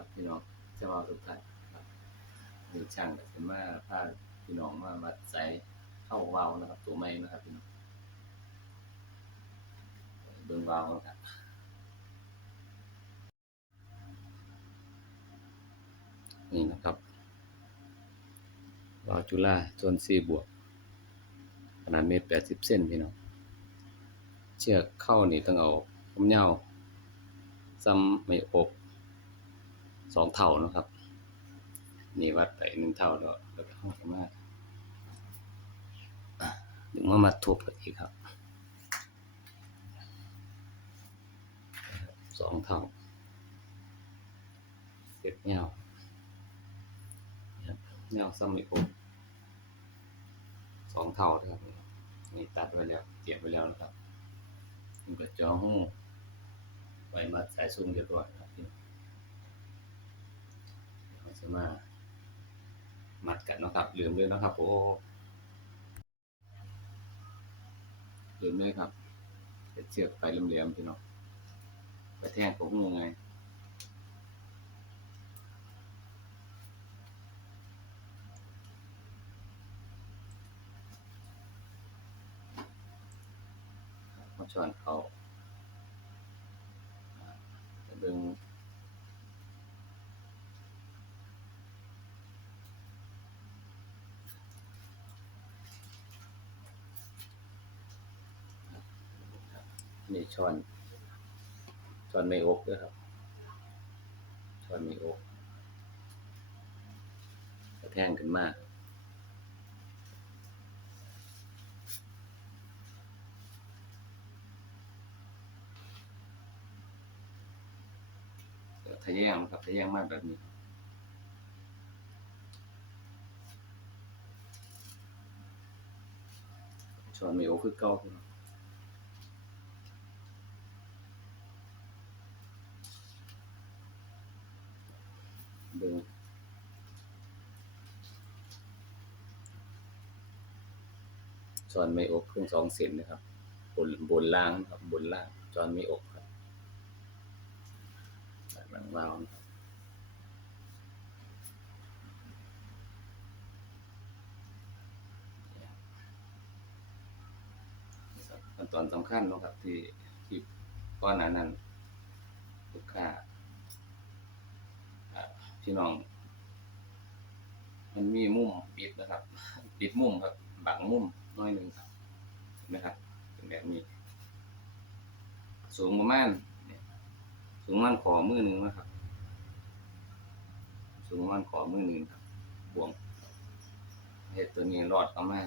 ครับ พี่น้องเจ้าว่าทุกท่านครับมีช่างก็จะมาพาพี่น้องมาวัดใส่เข้าวาวนะครับ ตัวใหม่นะครับพี่น้องเบิ่งวาวนะครับนี่นะครับวาวจุฬาส่วน4บวกขนาดเมตรแปดสิบเซนพี่น้องเชือกเข้านี่ต้องเอาผมยาซ้ำไม่อก สองเท่านะครับ นี่วัดไปหนึ่งเท่าแล้วแล้วก็ห้องมาอะดึงมามาทุบกันอีกครับสองเท่าเสร็จยาวนวซ้ำไม่อกสองเท่านะครับนี่ตัดไว้แล้วเก็บไว้แล้วนะครับมันก็จอหูไว้มัดสายซุ้มเรียบร้อยครับ พี่เราจะมามัดกันนะครับลืมเลยนะครับโอ้ลืมเลยครับจะเชือกไปเหลี่ยมๆพี่น้องไปแท่งของหูไงเอาช้อนเขาอ่าจะดึง ช้อนช้อนไม่อกด้วยครับช้อนไม่อกกระแทงขึ้นมากทะแยงนะครับทะแยงมากแบบนี้ช้อนไม่อคือเก่าพี่น้องเบิ่ งจอนไม่อกครึ่งสองเซนนะครับ บนบนล่างครับบนล่างจอนไม่อกครับหลังวาครับขั้นตอนสำคัญนะครับ ที่ที่ก้อนหนานั้นลูกค้าอ่า พี่น้อง มันมีมุมปิดนะครับ ปิดมุมครับบังมุมน้อยหนึ่งครับเห็นไหมครับเป็นแบบนี้ สูงประมาณสูงประมาณขอมือหนึ่งนะครับ สูงประมาณขอมือหนึ่งครับบวงเห็ดตัวนี้รอดเข้ามา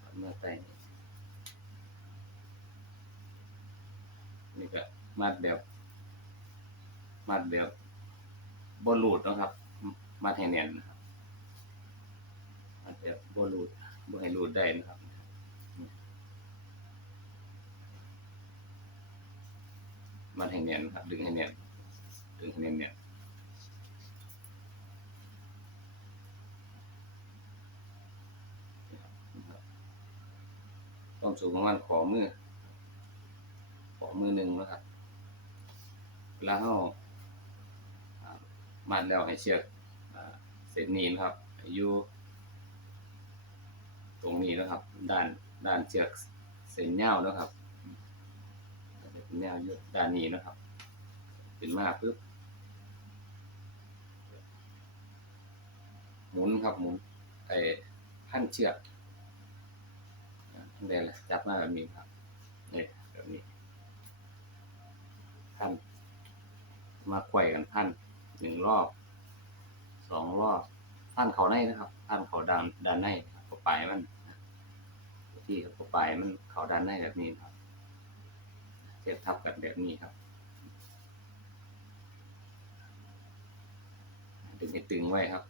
เข้ามาแต่นี่ก็มาดแบบ มัดแบบบอลูดนะครับ มัดให้แน่นนะครับมัดแบบบอลูดบ่ให้รูดได้นะครับมัดให้แน่นครับ ดึงให้แน่นดึงให้แน่นเนี่ยต้องสูงประมาณขอมือขอมือหนึ่งนะครับเวลาเราอ่า มัดแล้วให้เชือกเส้นนี้นะครับอยู่ตรงนี้นะครับ ด้านด้านเชือกเส้นยาวนะครับเส้นยาวอะด้านนี้นะครับ เป็นมาปุ๊บหมุนครับหมุนไอ้พันเชือกทั้งใดเลยจับมาแบบนี้ครับนี่แบบนี้พันมาไขว่กันพัน หนึ่งรอบสองรอบพันเขาในนะครับพันเขาด้านด้านในนะครับปลายมันที่เขาปลายมันเขาด้านในแบบนี้ครับเทียบทับกันแบบนี้ครับดึงให้ตึงไว้ครับ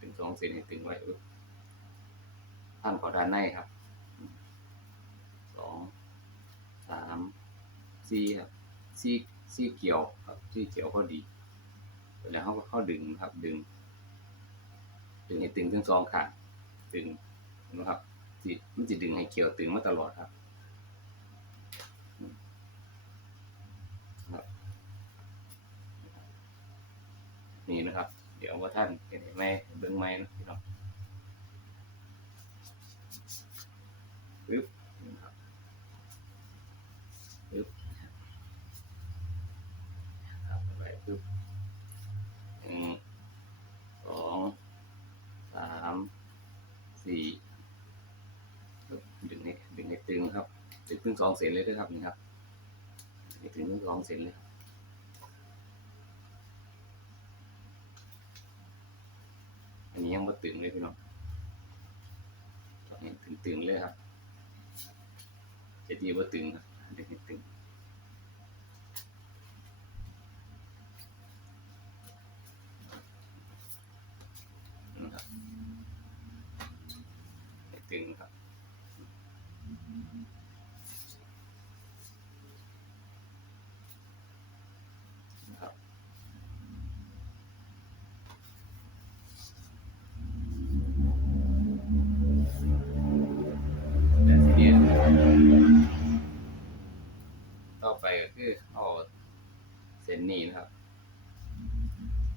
ดึงสองเส้นให้ตึงไว้ปึ๊บพันเขาด้านในครับสองสามสี่ครับสี่ซี่เกี่ยวครับซี่เกี่ยวพอดี แล้วเขาก็เข้าดึงครับดึง ดึงให้ตึงทั้งสองขาดึงนะครับจิมันจะดึงให้เกี่ยวตึงมาตลอดครับครับนี้นะครับ เดี๋ยวว่าท่านเห็นไหมเบิ้งไหมนะพี่น้องปึ๊บนะครับปึ๊บครับไปปึ๊บหนึ่งสองสาม สี่ดึงให้ดึงให้ตึงครับดึงถึงสองเซนเลยด้วยครับนี่ครับดึงถึงสองเซนเลยอันนี้ยังไม่ตึงเลยพี่น้องตอนนี้ตึงตึงเลยครับเจะดีว่าตึงครับเด็กตึงนะครับ นนี้นะครับ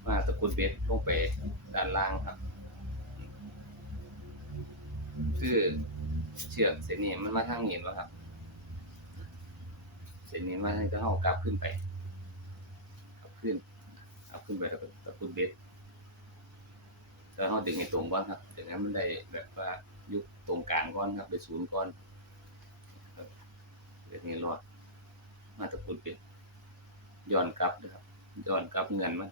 มาตะกรุดเบ็ดลงไปด้านล่างครับ คือเชือกเส้นนี้มันมาทางนี้วะครับ เส้นนี้มาทางจะเอากลับขึ้นไปกลับขึ้นกลับขึ้นไปก็ตะกรุดเบ็ดแล้วเราดึงให้ตรงก่อนครับดึงให้มันได้แบบว่ายุบตรงกลางก่อนครับไปศูนย์ก่อนครับแบบนี้รอดมาตะกุดเบ็ด ย้อนกลับนะครับย้อนกลับเงินมา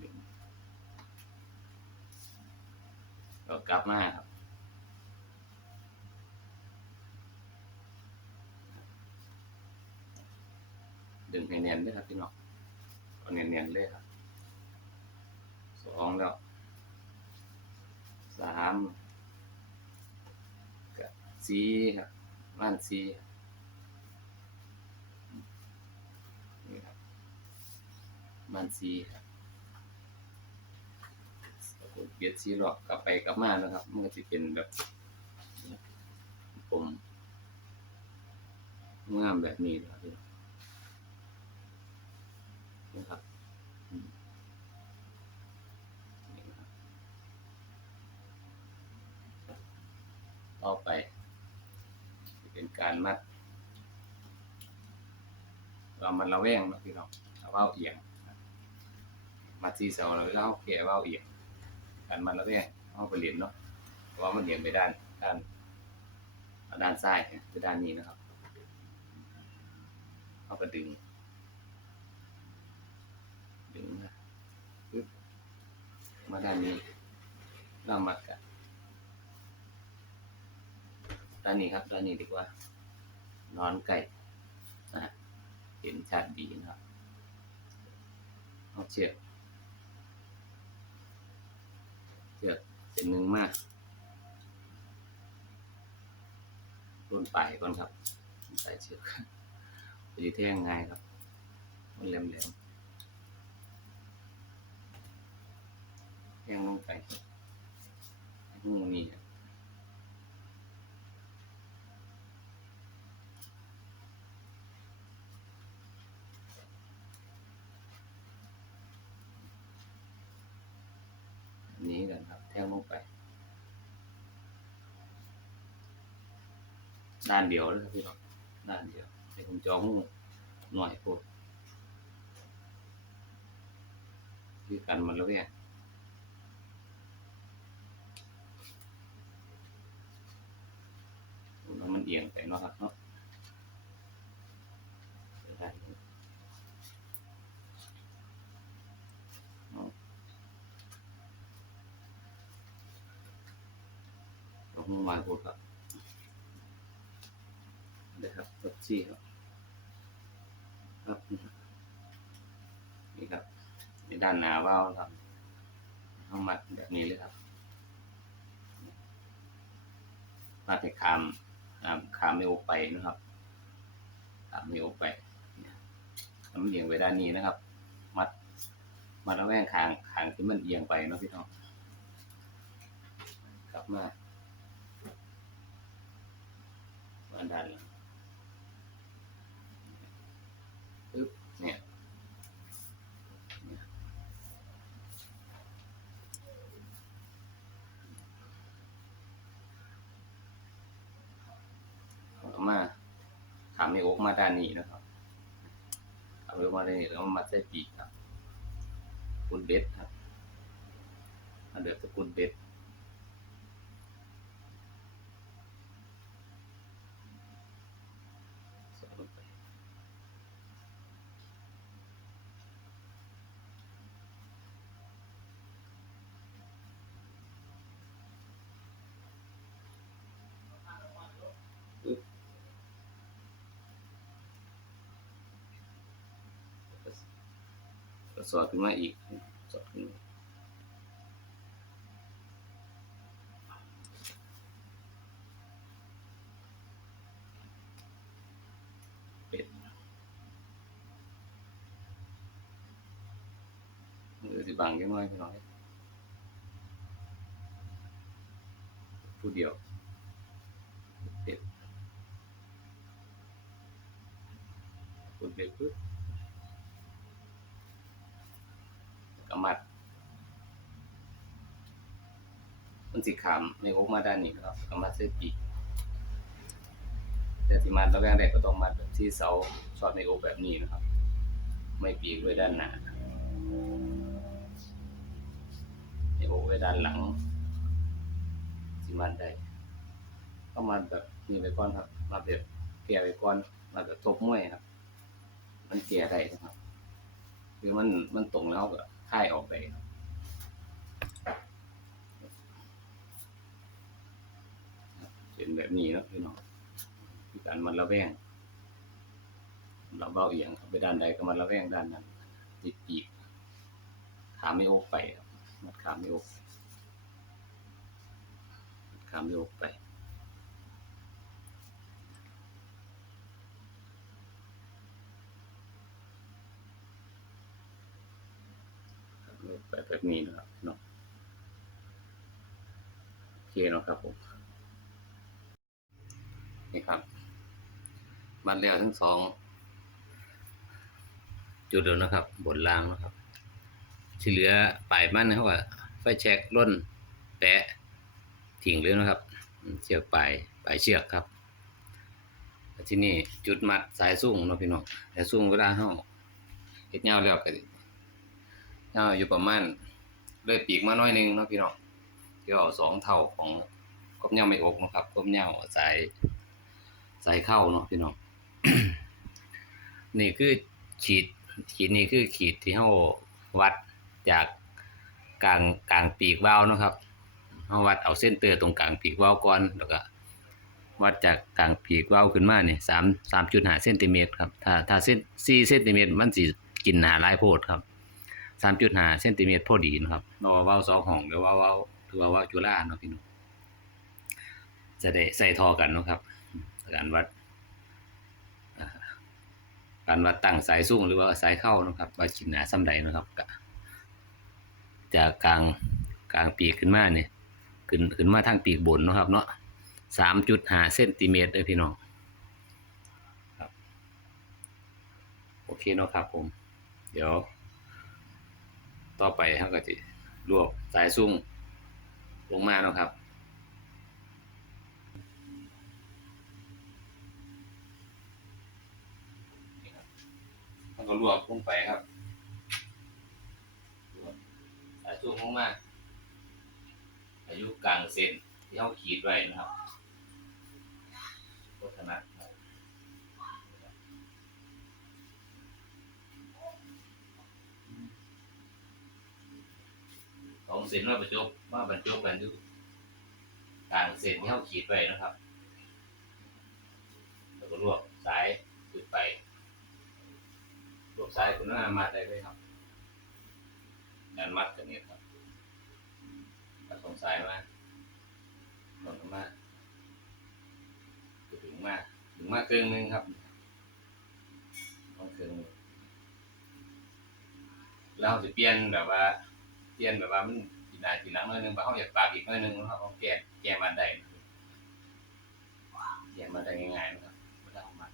ดึงก็กลับมาครับดึงให้แน่นด้วยครับพี่น้องเอาแน่นๆเลยครับสองแล้วสามกับสี่ครับบ้านสี่นี่ครับ บ้านสีครับเบียดสี่รอบกลับไปกลับมานะครับ มันก็จะเป็นแบบผมงามแบบนี้นะครับพี่น้องนะครับต่อไป เป็นการมัดเรามันระแวงนะพี่น้องเอาเว้าเอียง มัดซีเสาเราแล้วเอาแก่เว้าเอียงการมันระแวงเอาไปเหรียญเนาะเพราะว่ามันเอียงไปด้านด้านด้านซ้ายเนี่ยคือด้านนี้นะครับเอาก็ดึง ดึงมาปึ๊บมาด้านนี้เรามัดกันด้านนี้ครับด้านนี้ดีกว่านอนไก่นะเห็นชัดดีนะครับเอาเชือก เชือกเป็นหนึ่งมากต้นปลายก่อนครับใส่เชือกไปแท่งง่ายครับ มันแหลมๆแห้งลงไปหูนี่นี้กันครับ แทงลงไป ด้านเดียวเลยครับพี่น้องด้านเดียวให้ผมจอหูหน่อยโพดคือกันมันแล้วแยกแล้วมันเอียงไปเนาะครับเนาะเดี๋ยวได้อยู่เอา เอาหัวมาพูดครับเดี๋ยวครับรถซี่ครับ ครับ นี่ครับในด้านหน้าว่าวครับเอามัดแบบนี้เลยครับมาให้ขามขามขามไม่โอไปนะครับขามไม่โอไปเนี่ยแล้วมันเอียงไปด้านนี้นะครับ มัด มัดแล้วแว่งขางขางที่มันเอียงไปเนาะพี่น้องกลับมา มันดันปึ๊บเนี่ยมาถามในอกมาดานีนะครับขามในอกมาด้านนี้แล้วมาใส่ปีกครับคุณเบสครับเดือดสกุลเบส แล้วสอดขึ้นมาอีก สอดขึ้นมาเป็ดมือสิบังยังน้อยพี่น้อยผู้เดียวเป็ดกดเป็ดปึ๊บ ก็มัด มันสีขามในอกมาด้านนี้นะครับก็มัดใส่ปีกแต่ที่มัดแล้วแรงแรกก็ต้องมัดแบบที่เสาช็อตในอกแบบนี้นะครับ ไม่ปีกไว้ด้านหน้าในอกไว้ด้านหลังที่มัดได้ก็มัดแบบนี้ไปก่อนครับมัดแบบแก่ไปก่อนมัดแบบทบมวยครับ มันแก่ได้นะครับ คือมันมันตรงแล้วก็ ค่ายออกไปครับเป็นแบบนี้เนาะพี่น้องคือการมันระแวงเราเบาเอียงไปด้านใดก็มันระแวงด้านนั้นติดปีกขาไม่โอกไปครับมัดขาไม่โอกขาไม่โอกไปขาไม่โอกไป แบบนี้นะครับเนาะโอเคเนาะครับผมนี่ครับมัดแล้วทั้งสองจุดเดียวนะครับ บนล่างนะครับที่เหลือปลายมันเขาก็ไฟแช็กล่นแปะทิ้งเลยนะครับเชือกปลายปลายเชือกครับที่นี่จุดมัดสายสูงเนาะพี่น้องสายสูงเวลาเขาเฮ็ดยาวแล้วก็ ยาวอยู่ประมาณเลยปีกมาหน้อยนึงเนาะพี่น้องเกี่ยวสองเท่าของกบเหย้าไม่อกนะครับกบเหย้าสายสายเข้าเนาะพี่น้องนี่คือขีดขีดนี่คือขีดที่เฮาวัดจากกลางกลางปีกว่าวนะครับเฮาวัดเอาเส้นเตอร์ตรงกลางปีกว่าวก่อนแล้วก็วัดจากกลางปีกว่าวขึ้นมาเนี่ยสามสามจุดห้าเซนติเมตรครับถ้าถ้าเส้นสี่เซนติเมตรมันสิกินหนาลายโพดครับ สามจุดห้าเซนติเมตรพอดีนะครับเนาะว่าวสองห้องหรือว่าว่าวหรือว่าว่าวจุฬาเนาะพี่น้องจะได้ใส่ทอกันนะครับการวัดการวัดตั้งสายสูงหรือว่าสายเข้านะครับว่าชิ้นหนาซ้ำใดนะครับกจากกลางกลางปีกขึ้นมาเนี่ยขึ้นขึ้นมาทางปีกบนนะครับ เนาะสามจุดห้าเซนติเมตรเลยพี่น้องครับโอเคเนาะครับผม เดี๋ยว ต่อไปเขาก็จะรวบสายสูงลงมาเนาะครับแล้วก็รวบลงไปครับรวบสายสูงลงมา อายุกลางเส้นที่เขาขีดไว้นะครับวัฒนะ ครับสองเส้นมาบรรจบมาบรรจบกันอยู่กางเส้นที่เขาขีดไว้นะครับ แล้วก็รวบสายขึ้นไปรวบซ้ายคุณน้ามัดได้เลยครับการมัดกันเนี่ยครับผสมสายมาลงมาถึงมาถึงมาครึ่งนึงครับต้องครึ่งหนึ่งแล้วจะเปลี่ยนแบบว่า ลี่ยนแบบว่ามันกินได้กินหลังหน่อยหนึงไปเขาอยากปรับอีกหน่อยหนึงเขาแก้แก้มันได้แก้มันได้ง่ายๆนะครับไม่ต้องเอามา ค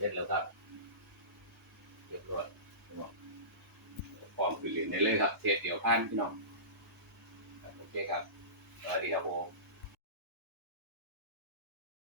เสร็จแล้วครับเรียบร้อยพี่น้องพร้อมคือเรียนได้เลยครับเทปเดียวพันพี่น้องโอเคครับสวัสดีครับผม